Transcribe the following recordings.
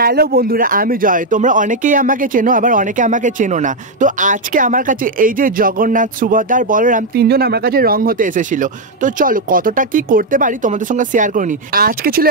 Hello বন্ধুরা, আমি জয়। তোমরা অনেকেই আমাকে চেনো, আবার অনেকে আমাকে চেনো না। তো আজকে আমার কাছে এই যে জগন্নাথ, সুভদ্রা আর বলরাম তিনজন আমার কাছে রং হতে এসেছিল। তো চলো কতটা কি করতে পারি তোমাদের সঙ্গে শেয়ার করে নিই। আজকে ছিল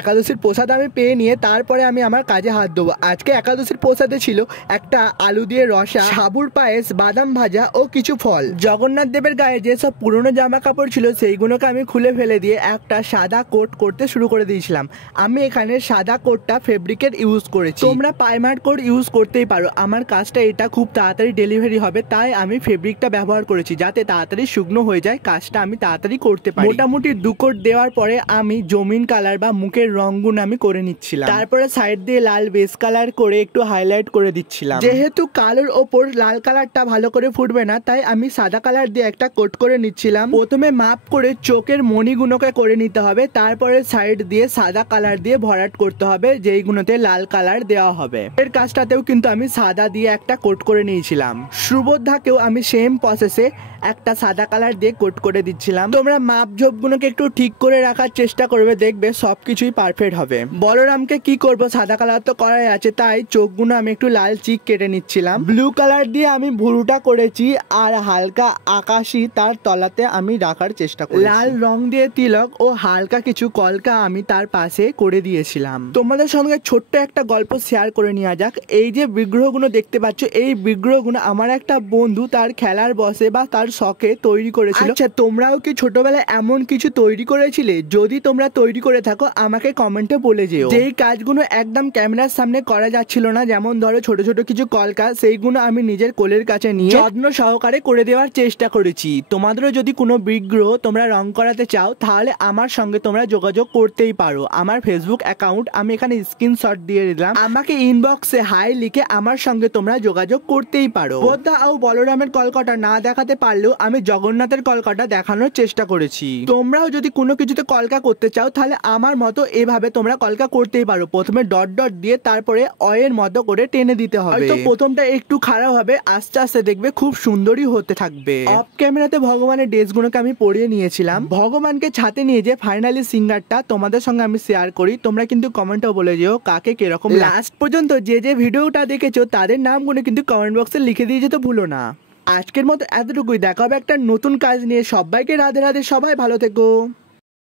একাদশীর প্রসাদ আমি পেয়ে নিয়ে তারপরে আমি আমার কাজে হাত দেবো। আজকে একাদশীর প্রসাদে ছিল একটা আলু দিয়ে রসা, সাবুর পায়েস, বাদাম ভাজা ও কিছু ফল। জগন্নাথ দেবের গায়ে যেসব পুরনো জামা কাপড় ছিল সেইগুলোকে আমি খুলে ফেলে দিয়ে একটা সাদা কোট করতে শুরু করে দিয়েছিলাম। আমি এখানে সাদা কোটটা ফেব্রিক ইউজ করেছি। তোমরা পাইমার কোড ইউজ করতেই পারো। আমার কাজটা এটা খুব তাড়াতাড়ি ডেলিভারি হবে, তাই আমি ফেব্রিকটা ব্যবহার করেছি যাতে তাড়াতাড়ি শুকনো হয়ে যায়, কাজটা আমি তাড়াতাড়ি করতে পারি। মোটামুটি 2 কোট দেওয়ার পরে আমি জমিন কালার বা মুখের রংগুন আমি করে নিচ্ছিলাম। তারপরে সাইড দিয়ে লাল বেস কালার করে একটু হাইলাইট করে দিচ্ছিলাম। যেহেতু কালোর ওপর লাল কালারটা ভালো করে ফুটবে না, তাই আমি সাদা কালার দিয়ে একটা কোট করে নিচ্ছিলাম। প্রথমে মাপ করে চোখের মণিগুলোকে করে নিতে হবে, তারপরে সাইড দিয়ে সাদা কালার দিয়ে ভরাট করতে হবে, যেইগুলোতে লাল কালার দেওয়া হবে। এর কাজটাতেও কিন্তু আমি সাদা দিয়ে একটা কোট করে নিয়েছিলাম। সুভদ্রাকেও আমি সেম প্রসেসে একটা সাদা কালার দিয়ে কোট করে দিচ্ছিলাম। তোমরা মাপ ঝোপগুলোকে একটু ঠিক করে রাখার চেষ্টা করবে, দেখবে সবকিছুই পারফেক্ট হবে। বলরামকে কি করব, সাদা কালার তো করাই আছে, তাই চোখগুলো আমি একটু লাল চিক কেটে নিচ্ছিলাম। ব্লু কালার দিয়ে আমি ভুরুটা করেছি আর হালকা আকাশি তার তলাতে আমি রাখার চেষ্টা করি। লাল রং দিয়ে তিলক ও হালকা কিছু কলকা আমি তার পাশে করে দিয়েছিলাম। তোমাদের সঙ্গে ছোট্ট একটা গল্প শেয়ার করে নেওয়া যাক। এই যে বিগ্রহগুলো দেখতে পাচ্ছ, এই বিগ্রহগুলো আমার একটা বন্ধু তার খেলার বসে বা তার শখে তৈরি করেছিল। আচ্ছা, তোমরাও কি ছোটবেলায় এমন কিছু তৈরি করেছিলে? যদি তোমরা তৈরি করে থাকো আমাকে কমেন্টে বলে যেও। যেই কাজগুলো একদম ক্যামেরার সামনে করা যাচ্ছিল না, যেমন ধরো ছোট ছোট কিছু কলকা, সেইগুলো আমি নিজের কোলের কাছে নিয়ে যত্ন সহকারে করে দেওয়ার চেষ্টা করেছি। তোমাদেরও যদি কোনো বিগ্রহ তোমরা রং করাতে চাও, তাহলে আমার সঙ্গে তোমরা যোগাযোগ করতেই পারো। আমার ফেসবুক অ্যাকাউন্ট আমি এখানে স্ক্রিনশট দিয়ে দিলাম, আমাকে ইনবক্সে হাই লিখে আমার সঙ্গে তোমরা যোগাযোগ করতেই পারো। সুভদ্রা ও বলরামের কলকাটা না দেখাতে পারলেও আমি জগন্নাথের কলকাটা দেখানোর চেষ্টা করেছি। তোমরাও যদি কোনো কিছুতে কলকা করতে চাও, তাহলে আমার মতো এভাবে তোমরা কলকা করতেই পারো। প্রথমে ডট ডট দিয়ে তারপরে অয়ের মতো করে টেনে দিতে হবে। তো প্রথমটা একটু খারাপ হবে, আস্তে আস্তে দেখবে খুব সুন্দরই হতে থাকবে। অফ ক্যামেরাতে ভগবানের ড্রেসগুলোকে আমি পরিয়ে নিয়েছিলাম। ভগবানকে ছাতে নিয়ে যে ফাইনালি সিঙ্গারটা তোমাদের সঙ্গে আমি শেয়ার করি, তোমরা কিন্তু কমেন্টও বলে যেও কাকে কিরকম। লাস্ট পর্যন্ত যে যে ভিডিওটা দেখেছো তাদের নামগুলো কিন্তু কমেন্ট বক্সে লিখে দিয়ে যেতে ভুলো না। আজকের মতো এতটুকুই, দেখা হবে একটা নতুন কাজ নিয়ে। সবাইকে রাধে রাধে, সবাই ভালো থেকো।